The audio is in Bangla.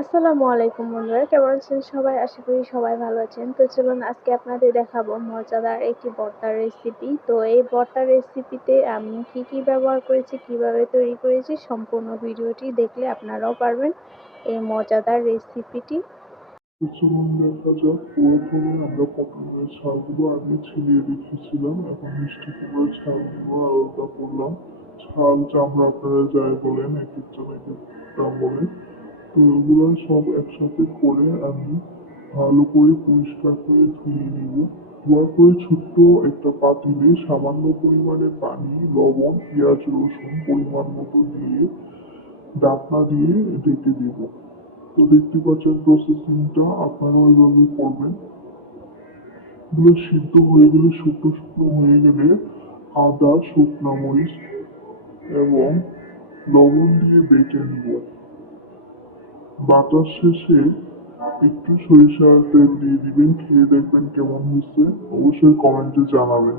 আসসালামু আলাইকুম বন্ধুরা, কেমন আছেন সবাই? আশা করি সবাই ভালো আছেন। তো চলুন আজকে আপনাদের দেখাবো মজাদার একটি ভর্তার রেসিপি। তো এই ভর্তার রেসিপিতে আমি কি কি ব্যবহার করেছি, কিভাবে তৈরি করেছি, সম্পূর্ণ ভিডিওটি দেখলে আপনারাও পারবেন এই মজাদার রেসিপিটি। চলুন দেখা যাক। প্রথমে আমরা পটলের ছালগুলো আগে ছিলিয়ে রেখেছিলাম, এখন মিষ্টি কুমড়োর ছালগুলো আলাদা করলাম। ছাল চামড়া আপনারা যাই বলেন, এক একজন এক একটা বলেন। তো এগুলো সব একসাথে করে আমি ভালো করে পরিষ্কার করে ধুয়ে নিব। ধোয়ার পরে ছোট্ট একটা পাতিলে সামান্য পরিমাণে পানি, লবণ, পেঁয়াজ, রসুন পরিমাণ মতো দিয়ে ঢাকনা দিয়ে ঢেকে দিব। তো দেখতে পাচ্ছেন প্রসেসিংটা আপনারা ওইভাবে করবেন। এগুলো সিদ্ধ হয়ে গেলে, শুকনো শুকনো হয়ে গেলে আদা, শুকনো মরিচ এবং লবণ দিয়ে বেটে নিব। বাটার শেষে একটু সরিষার তেল দিয়ে দিবেন, খেয়ে দেখবেন কেমন হয়েছে, অবশ্যই কমেন্টে জানাবেন।